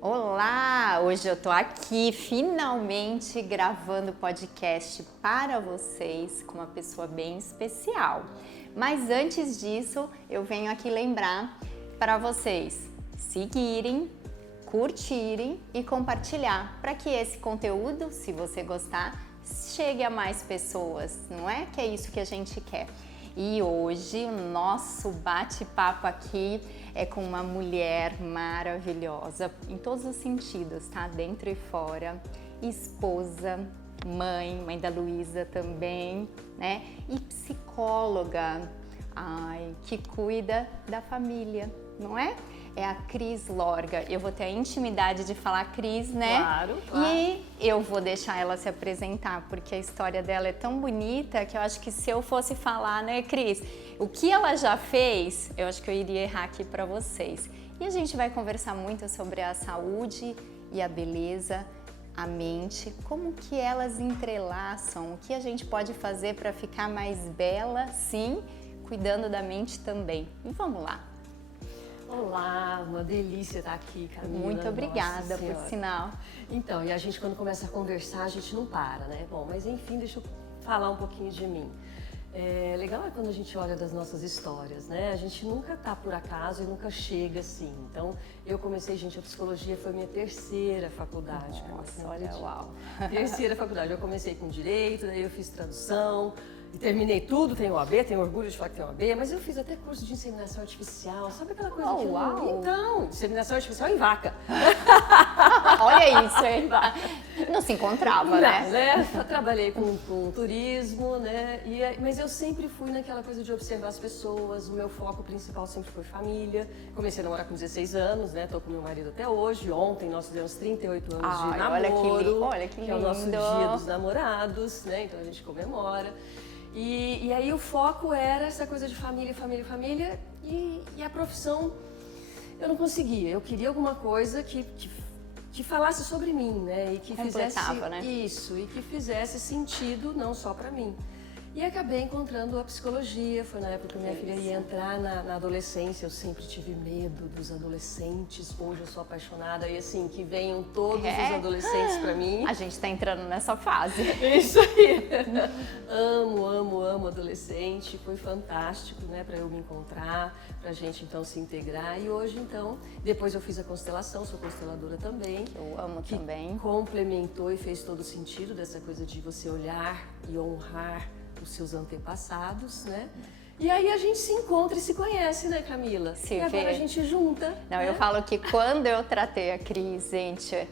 Olá! Hoje eu tô aqui finalmente gravando podcast para vocês com uma pessoa bem especial. Mas antes disso, eu venho aqui lembrar para vocês seguirem, curtirem e compartilhar para que esse conteúdo, se você gostar, chegue a mais pessoas, não é? Que é isso que a gente quer. E hoje o nosso bate-papo aqui é com uma mulher maravilhosa em todos os sentidos, tá? Dentro e fora, esposa, mãe da Luísa também, né? E psicóloga, que cuida da família, não é? É a Cris Lorga. Eu vou ter a intimidade de falar Cris, né? Claro. E eu vou deixar ela se apresentar, porque a história dela é tão bonita que eu acho que se eu fosse falar, né, Cris, o que ela já fez, eu acho que eu iria errar aqui para vocês. E a gente vai conversar muito sobre a saúde e a beleza, a mente, como que elas entrelaçam, o que a gente pode fazer para ficar mais bela, sim, cuidando da mente também. E vamos lá. Olá, uma delícia estar aqui, Camila. Muito obrigada, por sinal. Então, e a gente quando começa a conversar, a gente não para, né? Bom, mas enfim, deixa eu falar um pouquinho de mim. Legal é quando a gente olha das nossas histórias, né? A gente nunca tá por acaso e nunca chega assim. Então, eu comecei, gente, a psicologia foi minha terceira faculdade. Nossa, olha, uau. Terceira faculdade. Eu comecei com direito, daí eu fiz tradução. E terminei tudo, tenho OAB, tenho orgulho de falar que tenho OAB, mas eu fiz até curso de inseminação artificial, sabe aquela coisa que uau. Então, inseminação artificial em vaca. Olha isso, hein? Não se encontrava, né? Eu trabalhei com turismo, né? Mas eu sempre fui naquela coisa de observar as pessoas, o meu foco principal sempre foi família. Comecei a namorar com 16 anos, né? Tô com meu marido até hoje. Ontem nós fizemos 38 anos de namoro, olha que lindo. Que é o nosso dia dos namorados, né? Então a gente comemora. E aí o foco era essa coisa de família, família, família e a profissão eu não conseguia. Eu queria alguma coisa que falasse sobre mim, né? E que fizesse isso, e que fizesse sentido não só para mim. E acabei encontrando a psicologia, foi na época que minha filha ia entrar na adolescência, eu sempre tive medo dos adolescentes, hoje eu sou apaixonada e assim, que venham todos os adolescentes pra mim. A gente tá entrando nessa fase. Isso aí. Amo adolescente, foi fantástico, né, pra eu me encontrar, pra gente então se integrar e hoje então, depois eu fiz a constelação, sou consteladora também. Eu amo também. Complementou e fez todo o sentido dessa coisa de você olhar e honrar os seus antepassados, né? E aí a gente se encontra e se conhece, né, Camila? E agora a gente junta. Não, né? Eu falo que quando eu tratei a Cris, gente,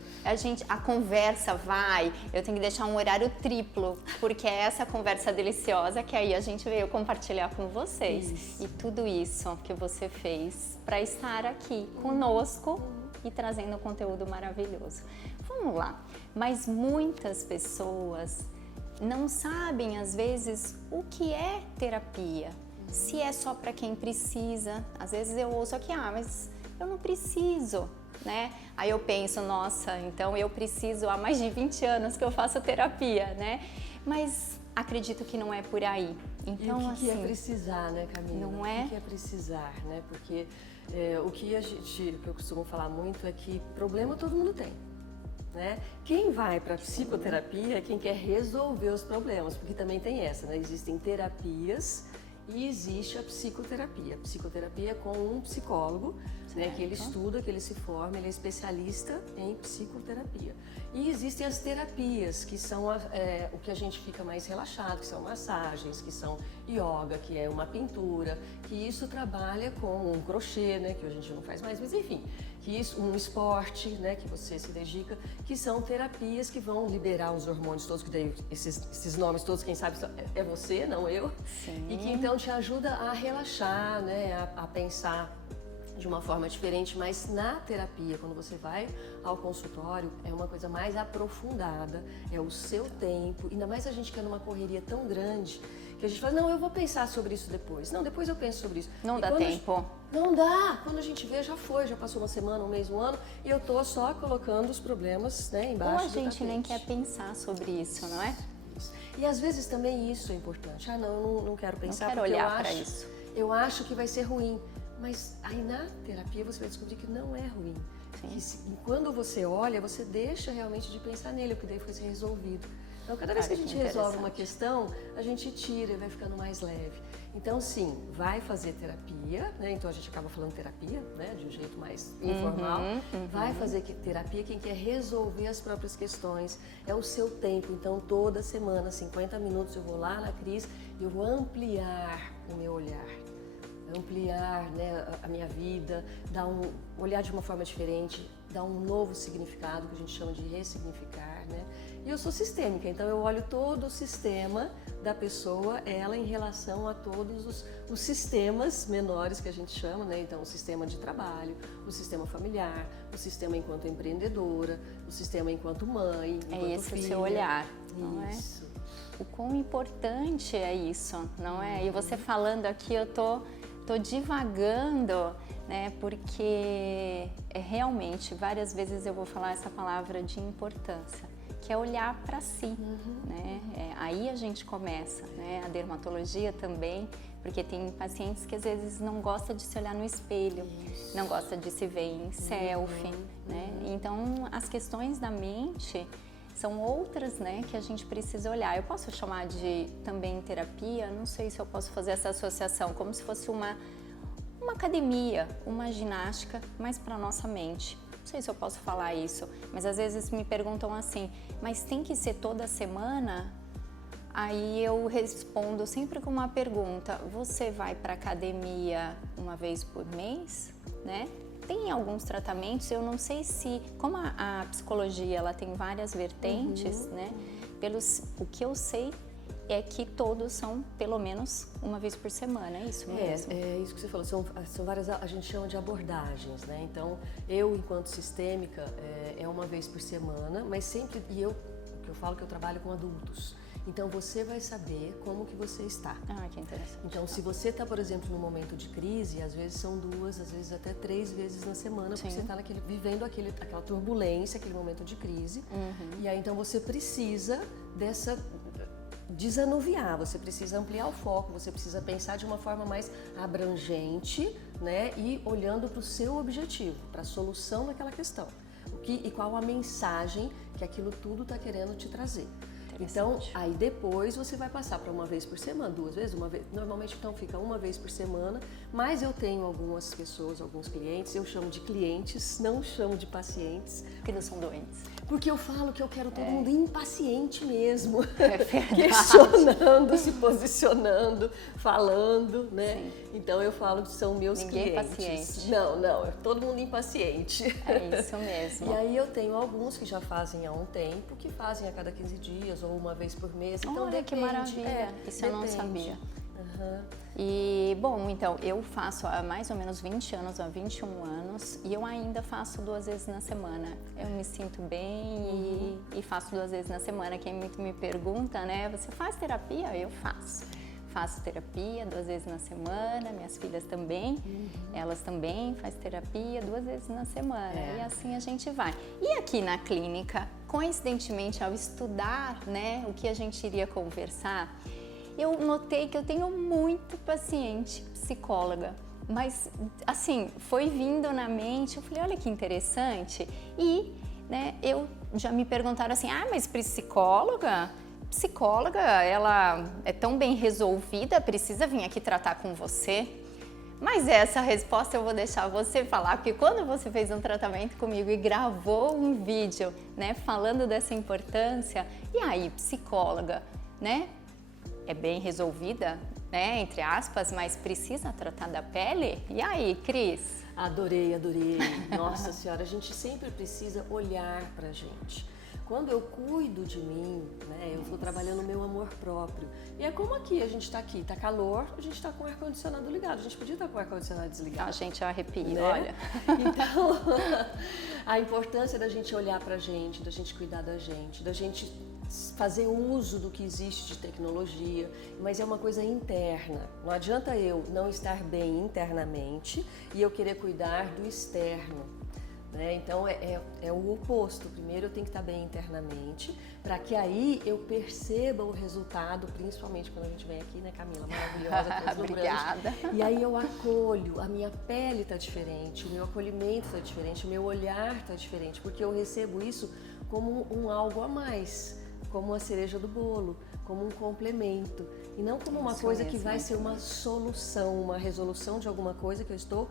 a conversa vai, eu tenho que deixar um horário triplo, porque é essa conversa deliciosa que aí a gente veio compartilhar com vocês. Isso. E tudo isso que você fez para estar aqui conosco e trazendo um conteúdo maravilhoso. Vamos lá, mas muitas pessoas não sabem, às vezes, o que é terapia. Se é só para quem precisa. Às vezes eu ouço aqui, mas eu não preciso, né? Aí eu penso, nossa, então eu preciso há mais de 20 anos que eu faço terapia, né? Mas acredito que não é por aí. Então, e o que é precisar, né, Camila? Não é? O que é precisar, né? Porque o que eu costumo falar muito é que problema todo mundo tem. Né? Quem vai para psicoterapia é quem quer resolver os problemas, porque também tem essa, né? Existem terapias e existe a psicoterapia. A psicoterapia é com um psicólogo, né, que ele estuda, que ele se forma, ele é especialista em psicoterapia. E existem as terapias, que são o que a gente fica mais relaxado, que são massagens, que são yoga, que é uma pintura, que isso trabalha com um crochê, né, que hoje a gente não faz mais, mas enfim, que isso, um esporte, né, que você se dedica, que são terapias que vão liberar os hormônios todos, que daí esses nomes todos, quem sabe é você, não eu. Sim. E que então te ajuda a relaxar, né, a pensar de uma forma diferente, mas na terapia, quando você vai ao consultório, é uma coisa mais aprofundada, é o seu tempo, ainda mais a gente que é numa correria tão grande, que a gente fala, não, eu vou pensar sobre isso depois, não, depois eu penso sobre isso. Não dá tempo. Não dá, quando a gente vê, já foi, já passou uma semana, um mês, um ano, e eu tô só colocando os problemas, né, embaixo do tapete. Ou a gente nem quer pensar sobre isso, não é? E às vezes também isso é importante, não, eu não quero pensar, não quero olhar para isso. Eu acho que vai ser ruim. Mas aí na terapia você vai descobrir que não é ruim. quando você olha, você deixa realmente de pensar nele, porque daí foi ser resolvido. Então, cada vez que a gente resolve uma questão, a gente tira e vai ficando mais leve. Então, sim, vai fazer terapia, né? Então a gente acaba falando terapia, né? De um jeito mais informal. Vai fazer terapia quem quer resolver as próprias questões. É o seu tempo. Então, toda semana, 50 minutos, eu vou lá na Cris e eu vou ampliar o meu olhar. Ampliar, né, a minha vida, olhar de uma forma diferente, dar um novo significado, que a gente chama de ressignificar, né? E eu sou sistêmica, então eu olho todo o sistema da pessoa, ela em relação a todos os sistemas menores que a gente chama, né? Então, o sistema de trabalho, o sistema familiar, o sistema enquanto empreendedora, o sistema enquanto mãe, enquanto filha. É esse o seu olhar, não é? O quão importante é isso, não é? E você falando aqui, eu tô divagando, né? Porque realmente, várias vezes eu vou falar essa palavra de importância, que é olhar para si, né? Aí a gente começa, né? A dermatologia também, porque tem pacientes que às vezes não gosta de se olhar no espelho, não gosta de se ver em selfie, né? Então, as questões da mente são outras, né, que a gente precisa olhar. Eu posso chamar de também terapia, não sei se eu posso fazer essa associação, como se fosse uma academia, uma ginástica, mas para nossa mente. Não sei se eu posso falar isso, mas às vezes me perguntam assim, mas tem que ser toda semana? Aí eu respondo sempre com uma pergunta, você vai para academia uma vez por mês, né? Tem alguns tratamentos, eu não sei se, como a psicologia ela tem várias vertentes, né? O que eu sei é que todos são pelo menos uma vez por semana, é isso mesmo? É isso que você falou, são várias, a gente chama de abordagens, né? Então, eu enquanto sistêmica é uma vez por semana, mas sempre, o que eu falo que eu trabalho com adultos. Então, você vai saber como que você está. Ah, que interessante. Então, se você está, por exemplo, num momento de crise, às vezes são 2, às vezes até 3 vezes na semana, porque você está vivendo aquela turbulência, aquele momento de crise. E aí, então, você precisa desanuviar, você precisa ampliar o foco, você precisa pensar de uma forma mais abrangente, né? E olhando para o seu objetivo, para a solução daquela questão. E qual a mensagem que aquilo tudo está querendo te trazer. Então, aí depois você vai passar para uma vez por semana, 2 vezes, uma vez. Normalmente, então, fica uma vez por semana, mas eu tenho algumas pessoas, alguns clientes, eu chamo de clientes, não chamo de pacientes. Porque não são doentes. Porque eu falo que eu quero todo mundo impaciente mesmo. É verdade. Questionando, se posicionando, falando, né? Sim. Então, eu falo que são meus Ninguém clientes. Paciente. Não, é todo mundo impaciente. É isso mesmo. E aí eu tenho alguns que já fazem há um tempo, que fazem a cada 15 dias ou uma vez por mês. Então, olha que maravilha, isso eu não sabia. E, bom, então, eu faço há mais ou menos 20 anos, há 21 anos, e eu ainda faço 2 vezes na semana. Eu me sinto bem e faço 2 vezes na semana. Quem muito me pergunta, né, você faz terapia? Eu faço. Faço terapia 2 vezes na semana, minhas filhas também, elas também fazem terapia 2 vezes na semana, e assim a gente vai. E aqui na clínica, coincidentemente, ao estudar, né, o que a gente iria conversar, eu notei que eu tenho muito paciente psicóloga, mas assim, foi vindo na mente, eu falei, olha que interessante, e né, eu já me perguntaram assim, mas psicóloga, ela é tão bem resolvida, precisa vir aqui tratar com você? Mas essa resposta eu vou deixar você falar, porque quando você fez um tratamento comigo e gravou um vídeo, né, falando dessa importância, e aí, psicóloga, né, é bem resolvida, né, entre aspas, mas precisa tratar da pele? E aí, Cris? Adorei. Nossa Senhora, a gente sempre precisa olhar pra gente. Quando eu cuido de mim, né, eu vou trabalhando o meu amor próprio. E é como aqui, a gente tá aqui, tá calor, a gente tá com o ar-condicionado ligado. A gente podia estar com o ar-condicionado desligado. A gente arrepia, né? Olha. Então, a importância da gente olhar pra gente, da gente cuidar da gente fazer uso do que existe de tecnologia, mas é uma coisa interna. Não adianta eu não estar bem internamente e eu querer cuidar do externo. né? Então é o oposto. Primeiro eu tenho que estar bem internamente, para que aí eu perceba o resultado, principalmente quando a gente vem aqui, né, Camila, maravilhosa, Obrigada. E aí eu acolho, a minha pele está diferente, o meu acolhimento está diferente, o meu olhar está diferente, porque eu recebo isso como um algo a mais, como a cereja do bolo, como um complemento, e não como uma coisa que vai ser uma solução, uma resolução de alguma coisa que eu estou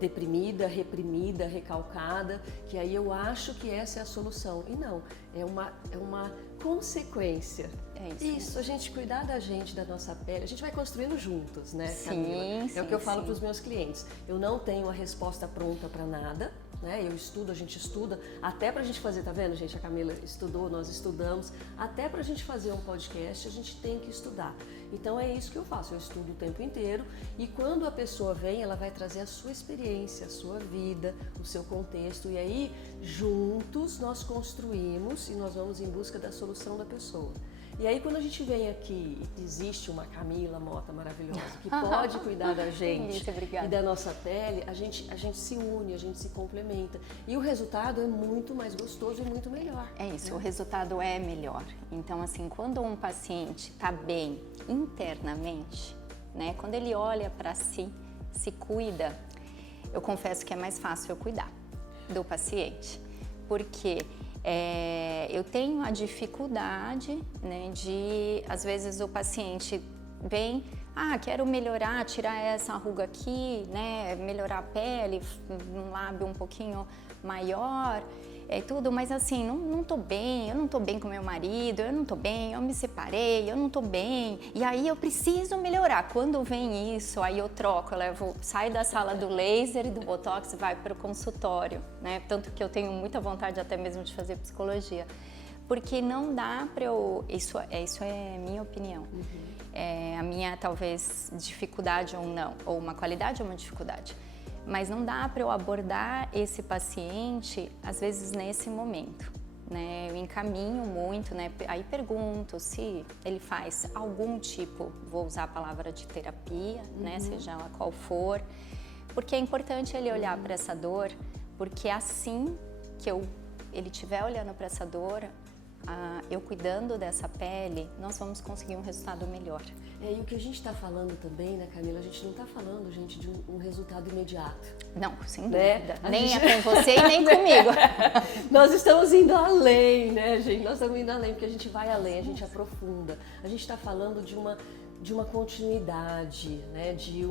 deprimida, reprimida, recalcada, que aí eu acho que essa é a solução. E não, é uma consequência. Isso, a gente cuidar da gente, da nossa pele, a gente vai construindo juntos, né, Camila? É o que eu falo para os meus clientes. Eu não tenho a resposta pronta para nada, né? Eu estudo, a gente estuda, até pra gente fazer, tá vendo, gente? A Camila estudou, nós estudamos, até pra gente fazer um podcast, a gente tem que estudar. Então é isso que eu faço, eu estudo o tempo inteiro, e quando a pessoa vem, ela vai trazer a sua experiência, a sua vida, o seu contexto, e aí juntos nós construímos e nós vamos em busca da solução da pessoa. E aí quando a gente vem aqui e existe uma Camila Mota maravilhosa que pode cuidar da gente e da nossa pele, a gente se une, a gente se complementa. E o resultado é muito mais gostoso e muito melhor. É isso, o resultado é melhor. Então, assim, quando um paciente está bem internamente, né, quando ele olha para si, se cuida, eu confesso que é mais fácil eu cuidar do paciente. Porque eu tenho a dificuldade, né, de, às vezes, o paciente vem, quero melhorar, tirar essa ruga aqui, né, melhorar a pele, um lábio um pouquinho maior, tudo, mas assim, não tô bem, eu não tô bem com meu marido, eu não tô bem, eu me separei, eu não tô bem, e aí eu preciso melhorar. Quando vem isso, aí eu troco, saio da sala do laser e do botox e vai para o consultório, né? Tanto que eu tenho muita vontade até mesmo de fazer psicologia, porque não dá para eu, isso é minha opinião, a minha talvez dificuldade ou não, ou uma qualidade ou uma dificuldade. Mas não dá para eu abordar esse paciente, às vezes, nesse momento, né? Eu encaminho muito, né? Aí pergunto se ele faz algum tipo, vou usar a palavra de terapia, né? Seja ela qual for, porque é importante ele olhar para essa dor, porque assim que ele estiver olhando para essa dor, eu cuidando dessa pele, nós vamos conseguir um resultado melhor. E o que a gente está falando também, né, Camila? A gente não está falando, gente, de um resultado imediato. Não, sem dúvida. Nem é com você e nem comigo. Nós estamos indo além, né, gente? Nós estamos indo além, porque a gente vai além, a gente aprofunda. A gente está falando de uma continuidade, né? De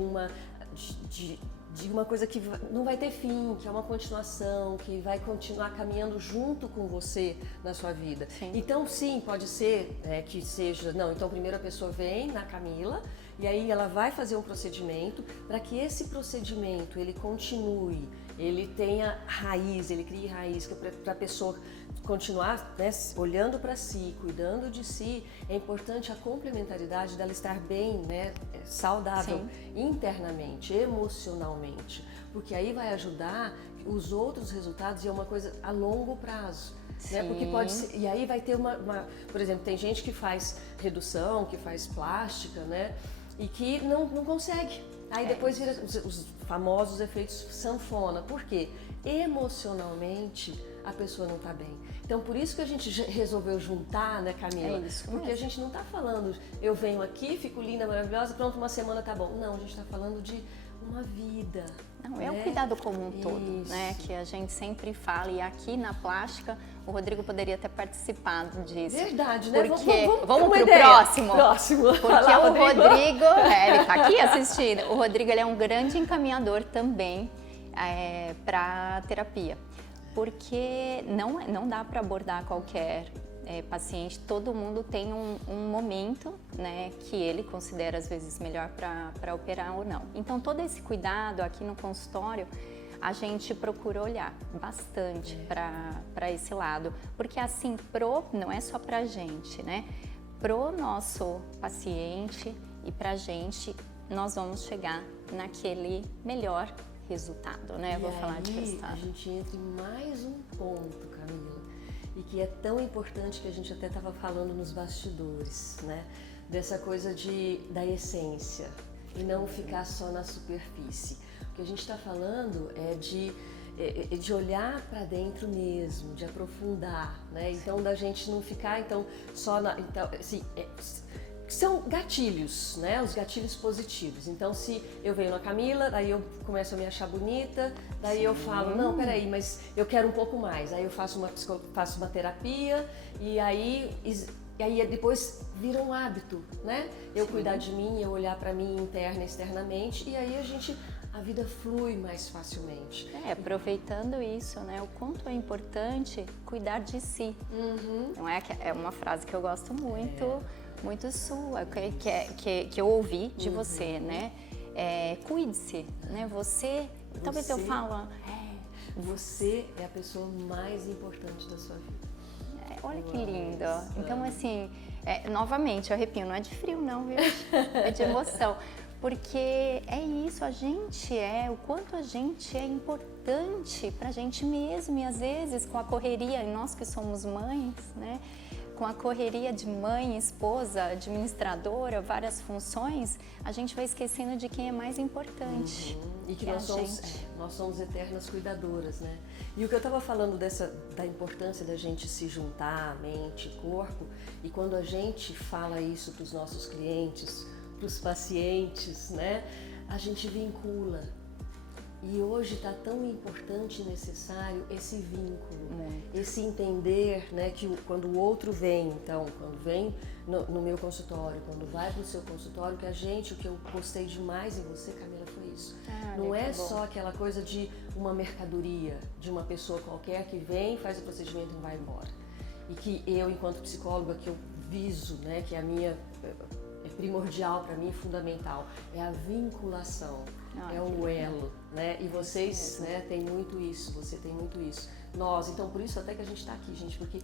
uma coisa que não vai ter fim, que é uma continuação, que vai continuar caminhando junto com você na sua vida. Sim. Então, sim, pode ser que seja... Não, então primeiro a pessoa vem na Camila e aí ela vai fazer um procedimento para que esse procedimento ele continue, ele tenha raiz, ele crie raiz, para a pessoa continuar, né, olhando para si, cuidando de si. É importante a complementaridade dela estar bem, né, saudável. Sim. Internamente, emocionalmente, porque aí vai ajudar os outros resultados e é uma coisa a longo prazo. Né? Porque pode ser, e aí vai ter por exemplo, tem gente que faz redução, que faz plástica, né, e que não consegue. Aí depois vira os famosos efeitos sanfona. Por quê? Emocionalmente a pessoa não está bem. Então, por isso que a gente resolveu juntar, né, Camila? É isso. Porque a gente não está falando, eu venho aqui, fico linda, maravilhosa, pronto, uma semana tá bom. Não, a gente está falando de uma vida. Não, é o cuidado como um todo, né? Que a gente sempre fala, e aqui na plástica o Rodrigo poderia ter participado disso. Verdade, né? Porque vamos pro próximo. Porque lá, o Rodrigo, ele tá aqui assistindo. O Rodrigo, ele é um grande encaminhador também para terapia. Porque não dá para abordar qualquer paciente, todo mundo tem um momento, né, que ele considera às vezes melhor para operar ou não. Então todo esse cuidado aqui no consultório, a gente procura olhar bastante para esse lado, porque assim, não é só pra gente, né? Pro nosso paciente e pra gente, nós vamos chegar naquele melhor resultado, né? Vou falar de resultado. A gente entra em mais um ponto, Camila, e que é tão importante, que a gente até estava falando nos bastidores, né? Dessa coisa da essência e não ficar só na superfície. O que a gente está falando é de de olhar para dentro mesmo, de aprofundar, né? Então da gente não ficar só então assim, são gatilhos, né? Os gatilhos positivos. Então, se eu venho na Camila, daí eu começo a me achar bonita, daí eu falo, não, peraí, mas eu quero um pouco mais. Aí eu faço uma terapia e aí depois vira um hábito, né? Eu cuidar de mim, eu olhar para mim interna e externamente e aí a vida flui mais facilmente. Aproveitando isso, né? O quanto é importante cuidar de si. Não é? É uma frase que eu gosto muito. Muito sua, que eu ouvi de você, né? Cuide-se, né? Talvez eu falo... Você é a pessoa mais importante da sua vida. Olha que lindo. Então, assim, novamente, eu arrepio, não é de frio não, viu? É de emoção. Porque é isso, o quanto a gente é importante pra gente mesmo. E às vezes, com a correria, nós que somos mães, né? Com a correria de mãe, esposa, administradora, várias funções, a gente vai esquecendo de quem é mais importante. E que nós somos eternas cuidadoras, né? E o que eu estava falando da importância da gente se juntar, mente, corpo, e quando a gente fala isso para os nossos clientes, para os pacientes, né? A gente vincula. E hoje está tão importante e necessário esse vínculo, esse entender, né, que quando o outro vem, então, quando vem no meu consultório, quando vai para o seu consultório, o que eu gostei demais em você, Camila, foi isso. Não é só aquela coisa de uma mercadoria, de uma pessoa qualquer que vem, faz o procedimento e vai embora. E que eu, enquanto psicóloga, que eu viso, né, que é primordial para mim, fundamental, é a vinculação. É o elo, né? E vocês, né, têm muito isso, você tem muito isso. Então por isso até que a gente está aqui, gente, porque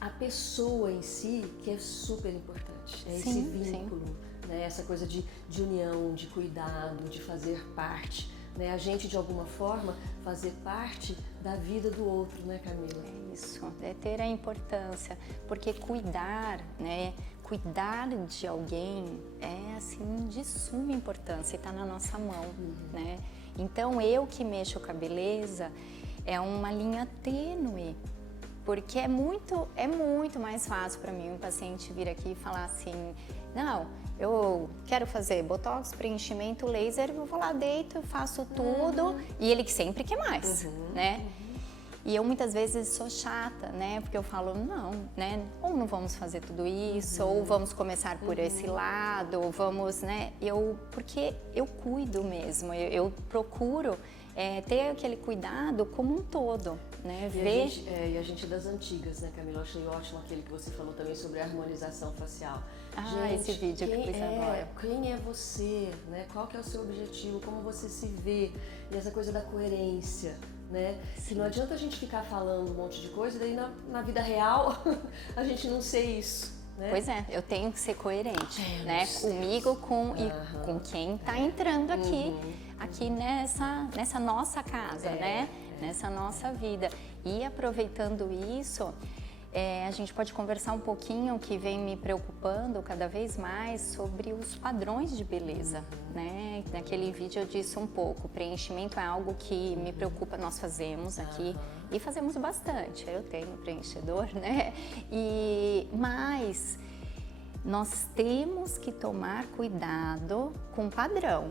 a pessoa em si que é super importante. É esse vínculo, né? Essa coisa de união, de cuidado, de fazer parte, né? A gente, de alguma forma, fazer parte da vida do outro, né, Camila? É isso, é ter a importância, porque cuidar, né? Cuidar de alguém é assim de suma importância e está na nossa mão, né? Então eu que mexo com a beleza é uma linha tênue, porque é muito mais fácil para mim um paciente vir aqui e falar assim, não, eu quero fazer botox, preenchimento, laser, eu vou lá, deito, eu faço tudo e ele que sempre quer mais, né? E eu muitas vezes sou chata, né? Porque eu falo, não, né? Ou não vamos fazer tudo isso, ou vamos começar por esse lado, ou vamos, né? Porque eu cuido mesmo, eu procuro ter aquele cuidado como um todo, né? E a gente das antigas, né, Camila? Eu achei ótimo aquele que você falou também sobre a harmonização facial. Gente, esse vídeo que eu fiz agora. Quem é você, né? Qual que é o seu objetivo, como você se vê, e essa coisa da coerência. Né? Que não adianta a gente ficar falando um monte de coisa, daí na vida real a gente não sei isso. Né? Pois é, eu tenho que ser coerente, né? Comigo e com quem está entrando aqui nessa nossa casa, né? Nessa nossa vida. E aproveitando isso, a gente pode conversar um pouquinho, que vem me preocupando cada vez mais, sobre os padrões de beleza, né? Naquele vídeo eu disse um pouco, preenchimento é algo que me preocupa, nós fazemos aqui e fazemos bastante, eu tenho preenchedor, né? Mas nós temos que tomar cuidado com o padrão.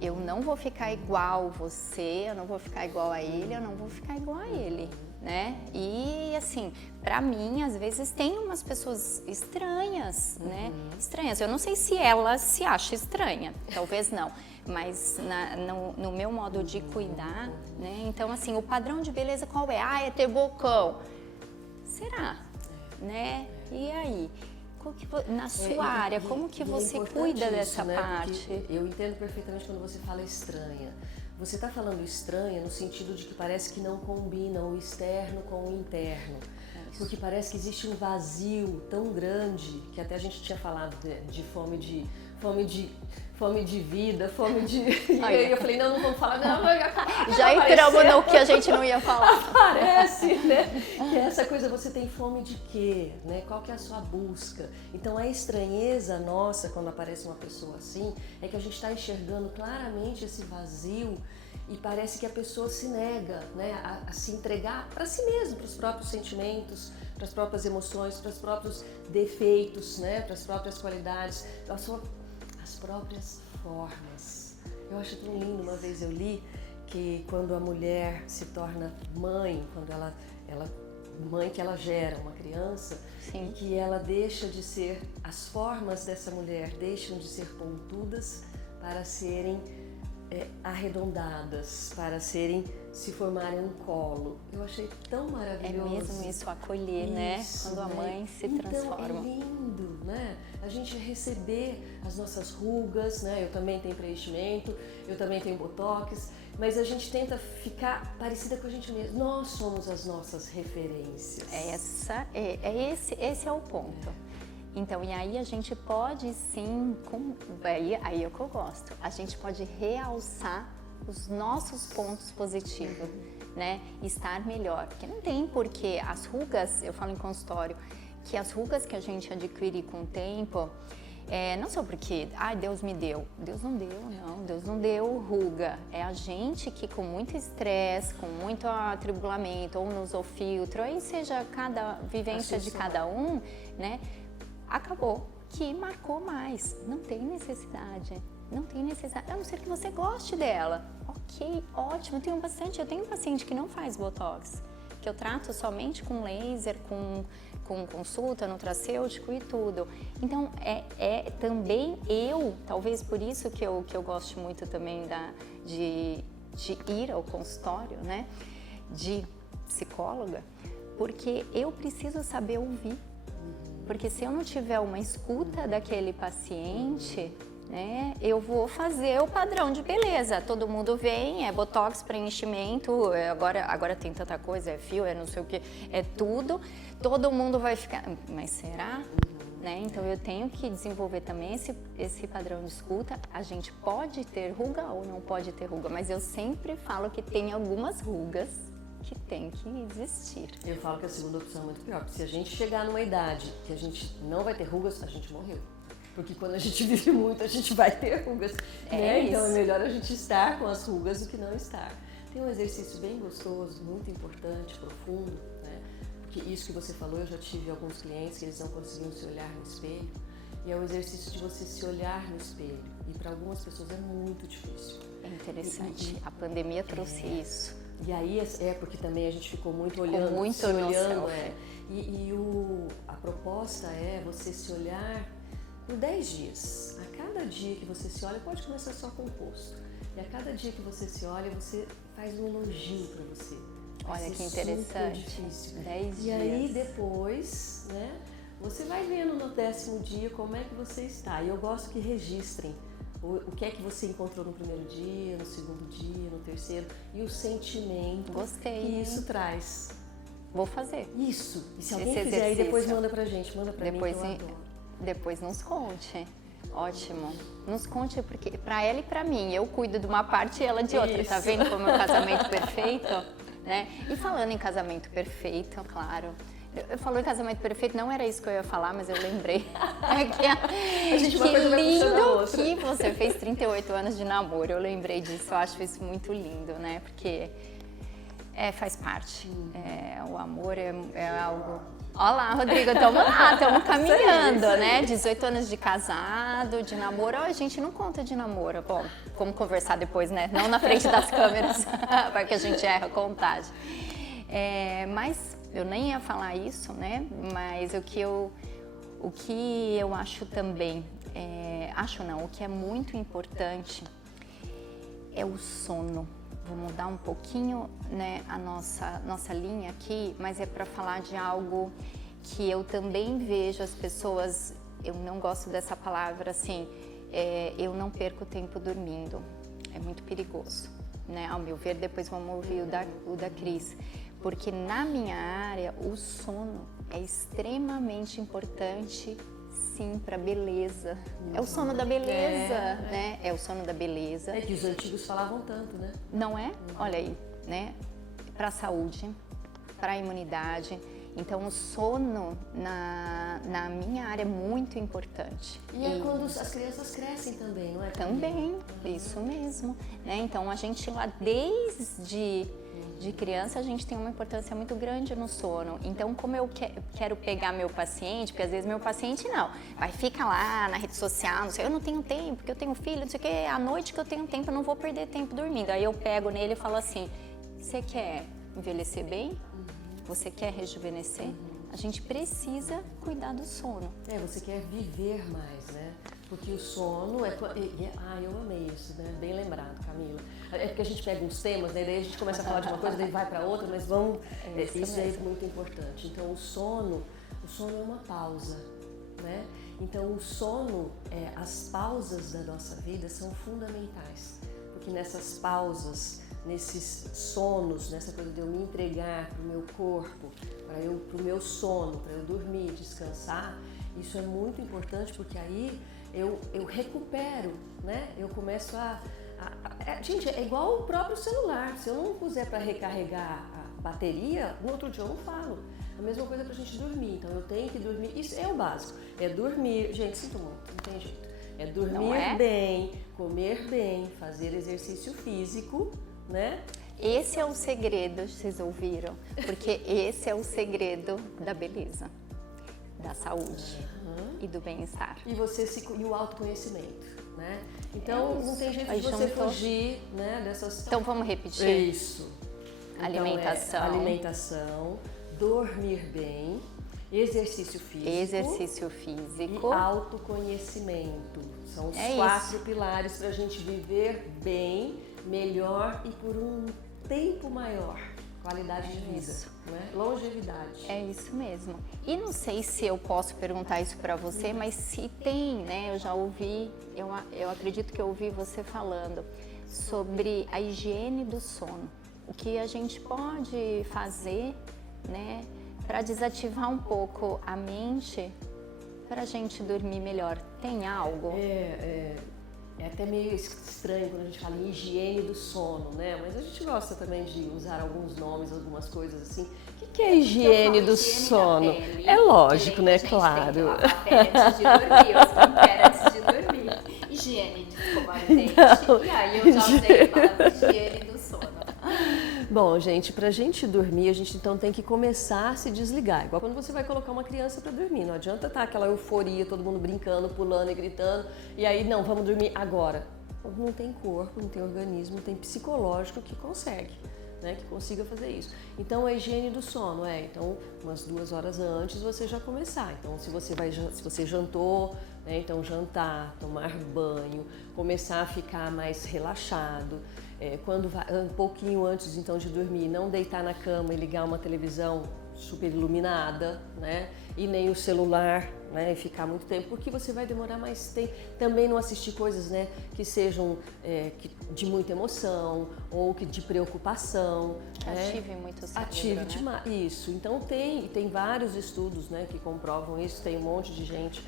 Eu não vou ficar igual você, eu não vou ficar igual a ele, eu não vou ficar igual a ele. Né? E assim, pra mim, às vezes tem umas pessoas estranhas, né? Estranhas. Eu não sei se ela se acha estranha, talvez não, mas no meu modo de cuidar, né? Então, assim, o padrão de beleza qual é? É ter bocão. Será? Né? E aí? Na sua área, como que você cuida dessa parte? Porque eu entendo perfeitamente quando você fala estranha. Você está falando estranha no sentido de que parece que não combina o externo com o interno. Porque parece que existe um vazio tão grande, que até a gente tinha falado de fome de vida, fome de... E aí eu falei, não vamos falar, não. Já entramos no que a gente não ia falar. Parece, né? Que essa coisa, você tem fome de quê? Né? Qual que é a sua busca? Então a estranheza nossa, quando aparece uma pessoa assim, é que a gente está enxergando claramente esse vazio e parece que a pessoa se nega, né, a se entregar para si mesmo, para os próprios sentimentos, para as próprias emoções, para os próprios defeitos, né, para as próprias qualidades, as próprias formas. Eu acho tão lindo, uma vez eu li que quando a mulher se torna mãe, quando ela mãe que ela gera uma criança, Sim. e que ela deixa de ser, as formas dessa mulher deixam de ser pontudas para serem arredondadas, para se formarem um colo. Eu achei tão maravilhoso. É mesmo isso, acolher, né? Quando a mãe se transforma. Então, é lindo, né? A gente receber as nossas rugas, né? Eu também tenho preenchimento, eu também tenho botox, mas a gente tenta ficar parecida com a gente mesmo. Nós somos as nossas referências. Esse é o ponto. Então, e aí a gente pode sim, aí é o que eu gosto, a gente pode realçar os nossos pontos positivos, né? Estar melhor, porque não tem porquê as rugas, eu falo em consultório, que as rugas que a gente adquire com o tempo, não só porque, Deus me deu. Deus não deu, não. Deus não deu ruga. É a gente que com muito estresse, com muito atribulamento, ou não usou filtro, aí seja cada vivência de cada um, né? Acabou, que marcou mais. Não tem necessidade. Não tem necessidade, a não ser que você goste dela. Ok, ótimo. Eu tenho um paciente que não faz botox, que eu trato somente com laser, com consulta, nutracêutico e tudo. Então, também talvez por isso que eu gosto muito também de ir ao consultório, né, de psicóloga, porque eu preciso saber ouvir. Porque se eu não tiver uma escuta daquele paciente, né, eu vou fazer o padrão de beleza. Todo mundo vem, é botox, preenchimento, agora tem tanta coisa, é fio, é não sei o que, é tudo. Todo mundo vai ficar, mas será? Né? Então eu tenho que desenvolver também esse padrão de escuta. A gente pode ter ruga ou não pode ter ruga, mas eu sempre falo que tem algumas rugas que tem que existir. Eu falo que a segunda opção é muito pior, porque se a gente chegar numa idade que a gente não vai ter rugas, a gente morreu. Porque quando a gente vive muito, a gente vai ter rugas. Né? Então é melhor a gente estar com as rugas do que não estar. Tem um exercício bem gostoso, muito importante, profundo, né? Porque isso que você falou, eu já tive alguns clientes que eles não conseguiam se olhar no espelho. E é o exercício de você se olhar no espelho. E para algumas pessoas é muito difícil. É interessante. A pandemia trouxe isso. E aí porque também a gente ficou muito olhando, se olhando. A proposta é você se olhar por 10 dias. A cada dia que você se olha, pode começar só com o rosto. E a cada dia que você se olha, você faz um elogio para você. Olha que interessante. Difícil. 10 dias. E aí depois, né, você vai vendo no 10º dia como é que você está. E eu gosto que registrem o que é que você encontrou no primeiro dia, no segundo dia, no terceiro, e o sentimento que isso traz. Vou fazer. Isso. E se alguém fizer aí, depois manda pra gente, manda pra mim, que eu adoro. Depois nos conte. Ótimo. Nos conte, porque pra ela e pra mim, eu cuido de uma parte e ela de outra. Isso. Tá vendo como é o casamento perfeito? Né? E falando em casamento perfeito, claro. Eu falei em casamento perfeito, não era isso que eu ia falar, mas eu lembrei. A gente que lindo que você fez 38 anos de namoro. Eu lembrei disso, eu acho isso muito lindo, né? Porque faz parte. O amor é algo... Olá, Rodrigo, estamos caminhando, né? 18 anos de casado, de namoro. A gente não conta de namoro. Bom, vamos conversar depois, né? Não na frente das câmeras, porque a gente erra a contagem. Mas eu nem ia falar isso, né? Mas o que eu acho também, o que é muito importante é o sono. Vou mudar um pouquinho, né, a nossa linha aqui, mas é para falar de algo que eu também vejo as pessoas, eu não gosto dessa palavra assim, eu não perco tempo dormindo, é muito perigoso, né? Ao meu ver, depois vamos ouvir o da Cris, porque na minha área o sono é extremamente importante. Sim, para beleza. É o sono da beleza, né? É o sono da beleza. É que os antigos falavam tanto, né? Não é? Olha aí, né? Para a saúde, para a imunidade. Então o sono na minha área é muito importante. E é quando as crianças crescem também, não é? Também, isso mesmo, né? Então a gente lá desde de criança a gente tem uma importância muito grande no sono. Então como eu quero pegar meu paciente, porque às vezes meu paciente fica lá na rede social, não sei, eu não tenho tempo, porque eu tenho filho, não sei o que, à noite que eu tenho tempo eu não vou perder tempo dormindo. Aí eu pego nele e falo assim, você quer envelhecer bem? Você quer rejuvenescer? A gente precisa cuidar do sono. Você quer viver mais, né? Porque o sono eu amei isso, né? Bem lembrado, Camila. É porque a gente pega uns temas, né? Daí a gente começa a falar de uma coisa, daí vai para outra, mas vamos... Isso é muito importante. Então o sono é uma pausa, né? Então o sono, as pausas da nossa vida são fundamentais. Porque nessas pausas, nesses sonos, nessa coisa de eu me entregar para o meu corpo, para o meu sono, para eu dormir, descansar, isso é muito importante porque aí eu recupero, né? Eu começo gente, é igual o próprio celular. Se eu não puser para recarregar a bateria, no outro dia eu não falo. A mesma coisa para a gente dormir. Então eu tenho que dormir. Isso é o básico. É dormir. Gente, sinto muito, não tem jeito. É dormir bem, comer bem, fazer exercício físico, né? Esse é o segredo, vocês ouviram? Porque esse é o segredo da beleza, da saúde e do bem-estar. E o autoconhecimento, né? Então não tem jeito de você fugir, né, dessas... Então vamos repetir? Isso. Alimentação. Então, alimentação, dormir bem, exercício físico e autoconhecimento. São os 4 pilares para a gente viver bem, melhor e por um tempo maior. Qualidade de vida, né? Longevidade. É isso mesmo. E não sei se eu posso perguntar isso para você, mas se tem, né? Eu já ouvi, eu acredito que eu ouvi você falando sobre a higiene do sono. O que a gente pode fazer, né, para desativar um pouco a mente, para a gente dormir melhor. Tem algo? É até meio estranho quando a gente fala em higiene do sono, né? Mas a gente gosta também de usar alguns nomes, algumas coisas assim. O que é higiene do sono? É lógico, né? Claro. Tem que lavar a pele antes de dormir, ou skincare antes de dormir. Higiene de escovar o dente. E aí eu já sei a palavra higiene do sono. Bom, gente, pra gente dormir, a gente então tem que começar a se desligar. Igual quando você vai colocar uma criança pra dormir. Não adianta estar aquela euforia, todo mundo brincando, pulando e gritando. E aí, não, vamos dormir agora. Não tem corpo, não tem organismo, não tem psicológico que consegue, né? Que consiga fazer isso. Então, a higiene do sono então, umas 2 horas antes você já começar. Então, se você jantou, né? Então, jantar, tomar banho, começar a ficar mais relaxado. Um pouquinho antes então de dormir, não deitar na cama e ligar uma televisão super iluminada, né? E nem o celular, né? E ficar muito tempo, porque você vai demorar mais tempo. Também não assistir coisas, né, que sejam de muita emoção ou que de preocupação. Ative muito o cérebro, Ative demais. Isso. Então tem vários estudos, né, que comprovam isso. Tem um monte de gente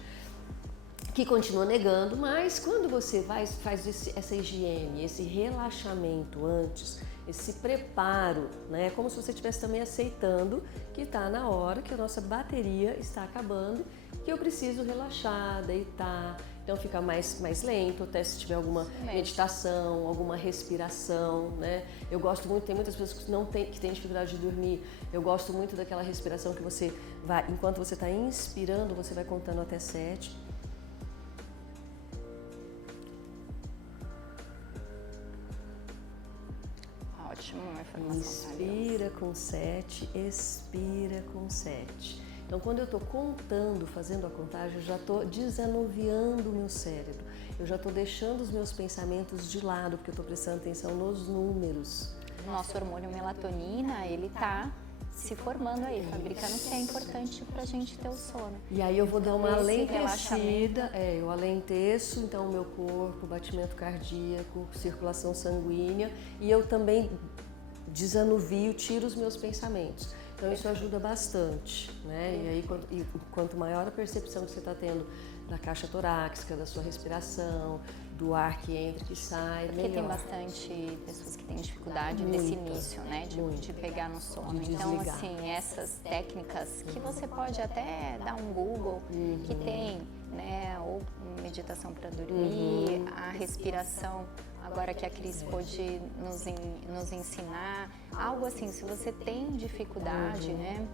que continua negando, mas quando você faz essa higiene, esse relaxamento antes, esse preparo, né, é como se você estivesse também aceitando que está na hora, que a nossa bateria está acabando, que eu preciso relaxar, deitar, então ficar mais lento, até se tiver alguma meditação, alguma respiração, né? Eu gosto muito, tem muitas pessoas que têm dificuldade de dormir, eu gosto muito daquela respiração que você vai, enquanto você está inspirando, você vai contando até 7, Uma informação inspira com 7, expira com 7. Então, quando eu estou contando, fazendo a contagem, eu já estou desanuviando o meu cérebro. Eu já estou deixando os meus pensamentos de lado, porque eu estou prestando atenção nos números. Nosso hormônio melatonina, ele está se formando aí, fabricando, que é importante para a gente ter o sono. E aí eu vou dar uma alentecida, eu alenteço então o meu corpo, batimento cardíaco, circulação sanguínea, e eu também desanuvio, tiro os meus pensamentos. Então isso ajuda bastante, né? E aí quanto maior a percepção que você está tendo da caixa torácica, da sua respiração, do ar que entra e que sai. Porque tem bastante pessoas que têm dificuldade nesse início, né, de pegar no sono. Então, assim, essas técnicas que você pode até dar um Google, que tem, né, ou meditação para dormir, a respiração, agora que a Cris pôde nos ensinar, algo assim, se você tem dificuldade, né,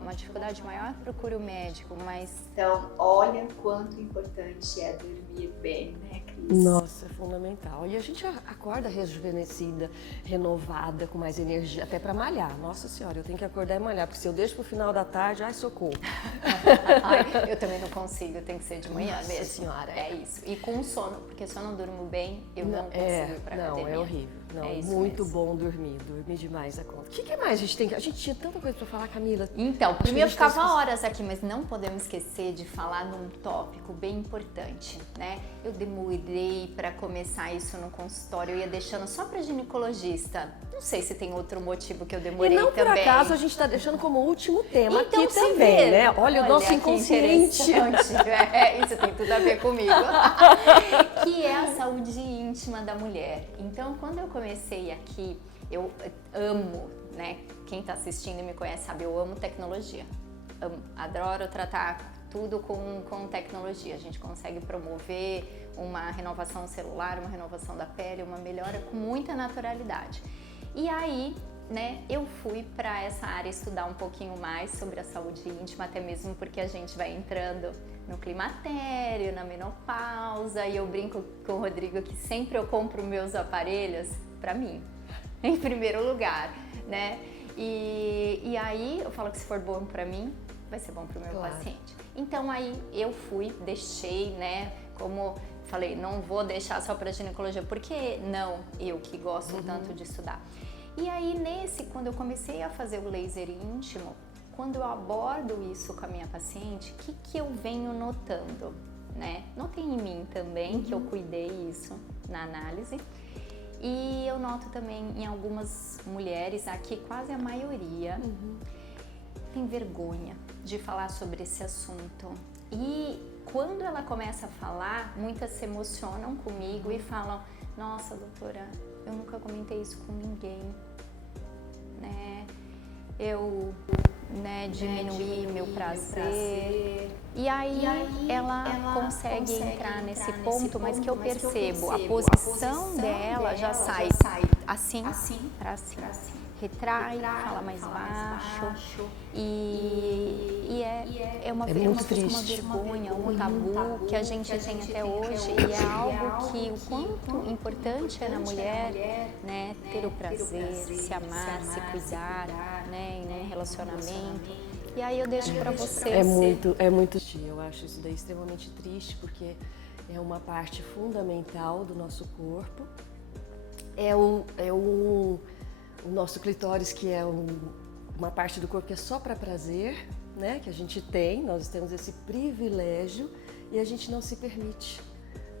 uma dificuldade maior, procure o médico, mas... Então, olha quanto importante é dormir bem, né, Cris? Nossa, é fundamental. E a gente acorda rejuvenescida, renovada, com mais energia, até para malhar. Nossa Senhora, eu tenho que acordar e malhar, porque se eu deixo pro final da tarde, ai, socorro. Ai, eu também não consigo, tem que ser de manhã mesmo. Nossa Senhora, é isso. E com sono, porque se eu não durmo bem, eu não consigo ir pra academia. Não, é horrível. Não, é isso muito mesmo. bom dormir demais a conta. O que mais a gente tem? A gente tinha tanta coisa para falar, Camila. Então, primeiro eu ficava horas aqui, mas não podemos esquecer de falar num tópico bem importante, né? Eu demorei para começar isso no consultório, eu ia deixando só para ginecologista. Não sei se tem outro motivo que eu demorei também. E não também. por acaso a gente está deixando como último tema então, aqui também, vê, né? Olha o nosso inconsciente. Isso tem tudo a ver comigo. Que é a saúde íntima da mulher. Então, quando eu comecei aqui, eu amo, né? Quem está assistindo e me conhece sabe, eu amo tecnologia. Amo, adoro tratar tudo com tecnologia. A gente consegue promover uma renovação celular, uma renovação da pele, uma melhora com muita naturalidade. E aí, né, eu fui para essa área estudar um pouquinho mais sobre a saúde íntima, até mesmo porque a gente vai entrando no climatério, na menopausa, e eu brinco com o Rodrigo que sempre eu compro meus aparelhos para mim, em primeiro lugar, né? E aí eu falo que se for bom para mim, vai ser bom para o meu paciente. Então aí eu fui, deixei, né, como falei, não vou deixar só para ginecologia, porque não eu que gosto tanto de estudar. E aí quando eu comecei a fazer o laser íntimo, quando eu abordo isso com a minha paciente, o que eu venho notando, né? Notei em mim também, que eu cuidei isso na análise. E eu noto também em algumas mulheres, aqui quase a maioria, tem vergonha de falar sobre esse assunto. E quando ela começa a falar, muitas se emocionam comigo e falam: nossa, doutora, eu nunca comentei isso com ninguém, né? Eu diminuí meu prazer. E aí ela consegue entrar nesse ponto, mas que eu percebo, a posição dela já sai assim para cima. Retrai, fala mais baixo e é uma vergonha, um tabu que a gente tem até hoje, e é algo que o quanto importante é na mulher, né, ter o prazer, se amar, se cuidar, né, em um relacionamento. E aí eu deixo para você. É muito eu acho isso daí extremamente triste, porque é uma parte fundamental do nosso corpo. O nosso clitóris, que é uma parte do corpo que é só para prazer, né? Que a gente tem, nós temos esse privilégio e a gente não se permite.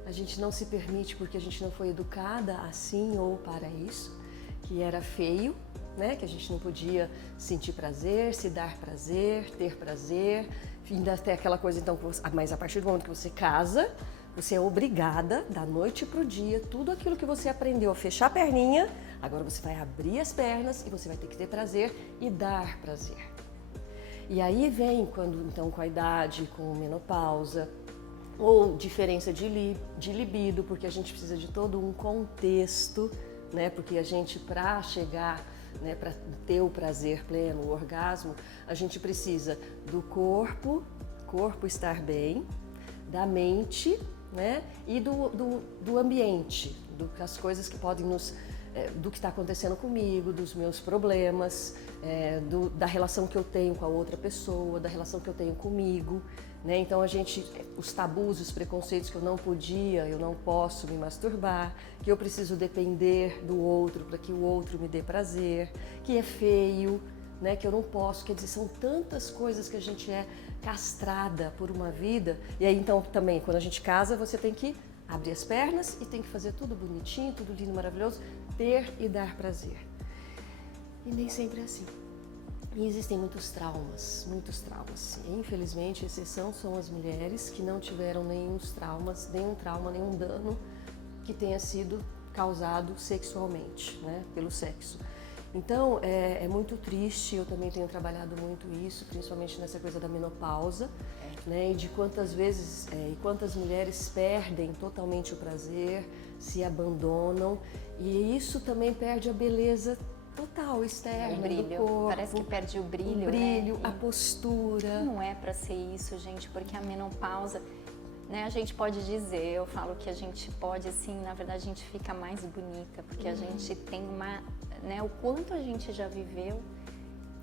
A gente não se permite porque a gente não foi educada assim ou para isso, que era feio, né? Que a gente não podia sentir prazer, se dar prazer, ter prazer, ainda até aquela coisa, então, mas a partir do momento que você casa, você é obrigada, da noite pro dia, tudo aquilo que você aprendeu a fechar a perninha, agora você vai abrir as pernas e você vai ter que ter prazer e dar prazer. E aí vem então com a idade, com menopausa, ou diferença de libido, porque a gente precisa de todo um contexto, né? Porque a gente, para chegar, né, para ter o prazer pleno, o orgasmo, a gente precisa do corpo estar bem, da mente, né, e do ambiente, das coisas que podem do que está acontecendo comigo, dos meus problemas, da relação que eu tenho com a outra pessoa, da relação que eu tenho comigo, né? Então os tabus, os preconceitos que eu não posso me masturbar, que eu preciso depender do outro para que o outro me dê prazer, que é feio, né? Que eu não posso, quer dizer, são tantas coisas que a gente é castrada por uma vida. E aí então também, quando a gente casa, você tem que abrir as pernas e tem que fazer tudo bonitinho, tudo lindo, maravilhoso, ter e dar prazer. E nem sempre é assim. E existem muitos traumas. E, infelizmente, a exceção são as mulheres que não tiveram nenhum trauma, nenhum dano que tenha sido causado sexualmente, né, pelo sexo. Então, é muito triste, eu também tenho trabalhado muito isso, principalmente nessa coisa da menopausa, né, e de quantas vezes e quantas mulheres perdem totalmente o prazer, se abandonam, e isso também perde a beleza total, externa, o brilho. do corpo. Parece que perde o brilho, né? A postura. Não é pra ser isso, gente, porque a menopausa, né, a gente pode dizer, eu falo que a gente pode, assim, na verdade a gente fica mais bonita, porque a gente tem né, o quanto a gente já viveu.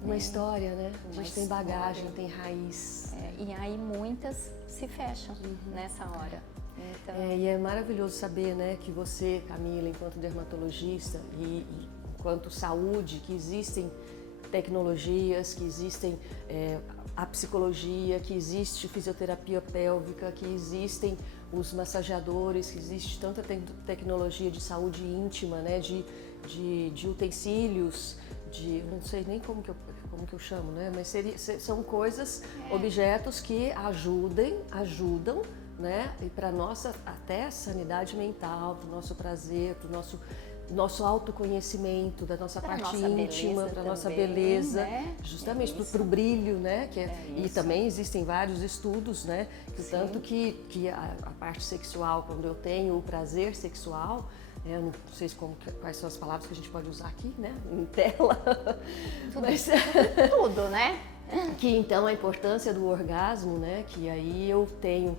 Uma história, né? A Uma gente tem bagagem, tem raiz. E aí muitas se fecham nessa hora. Então... e é maravilhoso saber, né, que você, Camila, enquanto dermatologista e enquanto saúde, que existem tecnologias, que existem a psicologia, que existe fisioterapia pélvica, que existem os massageadores, que existe tanta tecnologia de saúde íntima, né, de utensílios, não sei nem como que eu chamo, né, mas são coisas, objetos que ajudam, né, e para nossa até sanidade mental, para o nosso prazer, para o nosso autoconhecimento, da nossa parte íntima, para a nossa beleza, né? justamente para o brilho, né? E também existem vários estudos, né? Tanto que a parte sexual, quando eu tenho o prazer sexual, eu não sei quais são as palavras que a gente pode usar aqui, né? Em tela. Tudo, né? Que então a importância do orgasmo, né? Que aí eu tenho...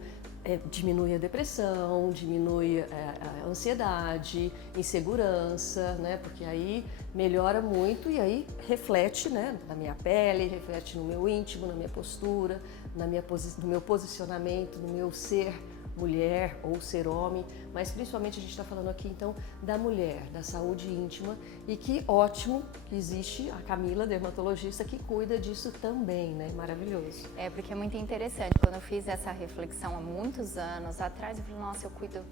diminui a depressão, diminui a ansiedade, insegurança, né? Porque aí melhora muito e aí reflete, né, na minha pele, reflete no meu íntimo, na minha postura, no meu posicionamento, no meu ser mulher ou ser homem, mas principalmente a gente está falando aqui então da mulher, da saúde íntima, e que ótimo que existe a Camila, dermatologista, que cuida disso também, né? Maravilhoso. Porque é muito interessante. Quando eu fiz essa reflexão há muitos anos atrás, eu falei, nossa, eu cuido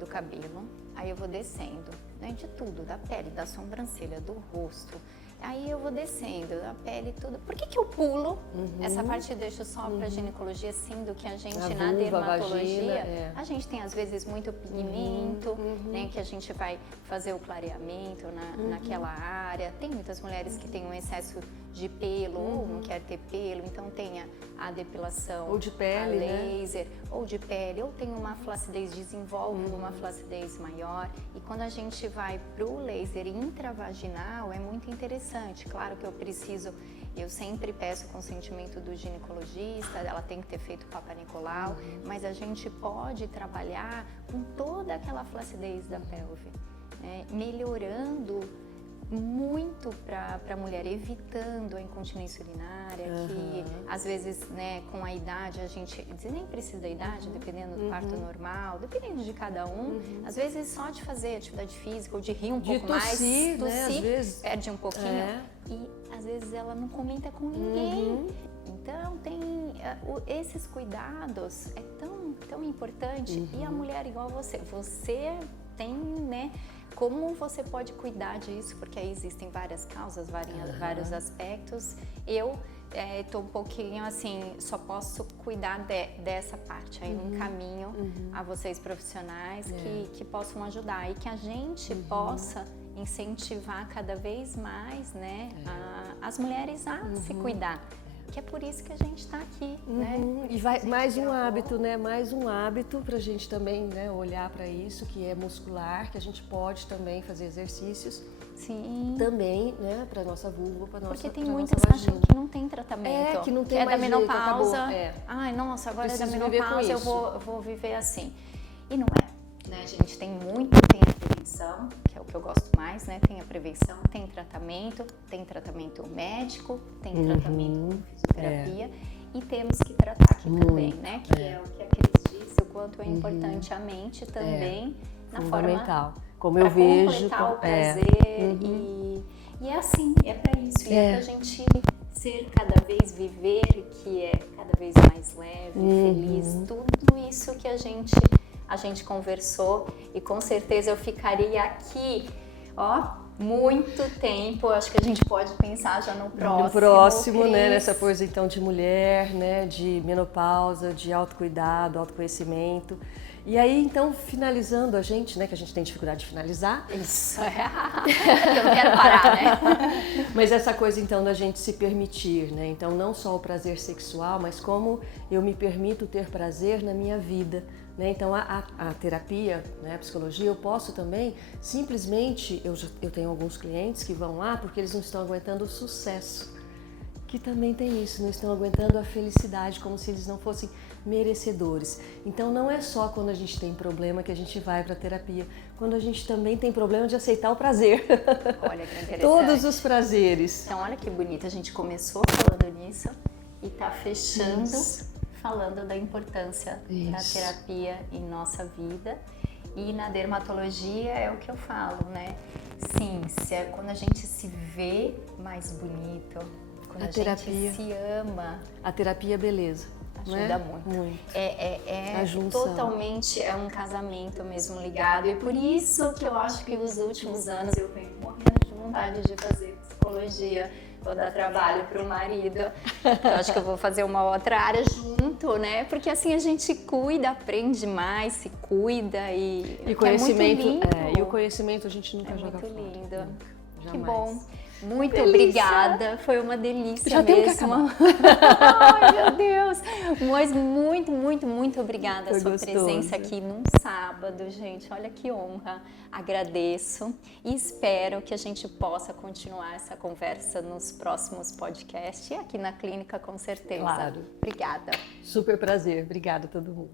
do cabelo, aí eu vou descendo, né, de tudo, da pele, da sobrancelha, do rosto. Aí eu vou descendo, da pele, tudo. Por que eu pulo essa parte e deixo só para ginecologia, sendo que a gente na dermatologia, a gente tem às vezes muito pigmento, né, que a gente vai fazer o clareamento naquela área. Tem muitas mulheres que têm um excesso de pelo ou não quer ter pelo, então tem a depilação, ou de pele, a laser, ou de pele, ou tem uma flacidez, desenvolve uma flacidez maior. E quando a gente vai pro laser intravaginal, é muito interessante. Claro que eu sempre peço o consentimento do ginecologista, ela tem que ter feito o Papa Nicolau, mas a gente pode trabalhar com toda aquela flacidez da pelve, né, melhorando muito para a mulher, evitando a incontinência urinária, que às vezes, né, com a idade, a gente nem precisa da idade, dependendo do parto normal, dependendo de cada um, às vezes só de fazer atividade física ou de rir um pouco mais, tossir, né, às vezes perde um pouquinho, e às vezes ela não comenta com ninguém. Então esses cuidados é tão importante. E a mulher igual você tem, né, como você pode cuidar disso, porque aí existem várias causas, vários aspectos. Eu estou um pouquinho assim, só posso cuidar dessa parte. Aí eu encaminho a vocês profissionais que possam ajudar e que a gente possa incentivar cada vez mais, né, as mulheres a se cuidar. Que é por isso que a gente está aqui, né? E mais um hábito, né? Mais um hábito para a gente também, né, olhar para isso, que é muscular, que a gente pode também fazer exercícios. Sim. Também, né, para nossa vulva, para nossa. Porque tem muitas que acham que não tem tratamento. Que não tem é mais da jeito, menopausa. acabou. Ai, nossa, agora Preciso é da viver com menopausa, eu isso. vou viver assim. E não é. Né? A gente tem a prevenção, que é o que eu gosto mais, né? Tem a prevenção, tem tratamento médico, tem tratamento com fisioterapia e temos que tratar aqui também, né? Que é o que a Cris disse, o quanto é importante a mente também na fundamental. forma como eu vejo, completar o prazer e é assim, é para isso, e é pra gente ser cada vez, viver que é cada vez mais leve, feliz, tudo isso que a gente conversou, e com certeza eu ficaria aqui, ó, muito tempo. Acho que a gente pode pensar já no próximo. No próximo, Cris. né? Nessa coisa então de mulher, né? De menopausa, de autocuidado, autoconhecimento. E aí, então, finalizando a gente, né? Que a gente tem dificuldade de finalizar. Isso, eu não quero parar, né? Mas essa coisa, então, da gente se permitir, né? Então, não só o prazer sexual, mas como eu me permito ter prazer na minha vida, né? Então, a terapia, né? A psicologia, eu posso também, simplesmente, eu tenho alguns clientes que vão lá porque eles não estão aguentando o sucesso. Que também tem isso, não estão aguentando a felicidade, como se eles não fossem merecedores. Então não é só quando a gente tem problema que a gente vai para terapia, quando a gente também tem problema de aceitar o prazer. Olha que interessante. Todos os prazeres. Então olha que bonito, a gente começou falando nisso e tá fechando falando da importância da terapia em nossa vida. E na dermatologia é o que eu falo, né? Sim, quando a gente se vê mais bonito, quando a gente se ama. A terapia é beleza. Ajuda muito. É totalmente um casamento mesmo ligado. E por isso que eu acho que nos últimos anos eu venho morrendo de vontade de fazer psicologia. Vou dar trabalho pro marido. Eu acho que eu vou fazer uma outra área junto, né? Porque assim a gente cuida, aprende mais, se cuida e conhecimento, é muito lindo. E o conhecimento a gente nunca joga fora. É muito lindo. Nunca. Que Jamais. bom. Muito Delícia. Obrigada, foi uma delícia Já mesmo. temos que acabar. Ai, meu Deus! Mas muito obrigada a Foi sua gostoso. presença aqui num sábado, gente. Olha que honra. Agradeço e espero que a gente possa continuar essa conversa nos próximos podcasts e aqui na clínica com certeza. Claro. Obrigada. Super prazer. Obrigada a todo mundo.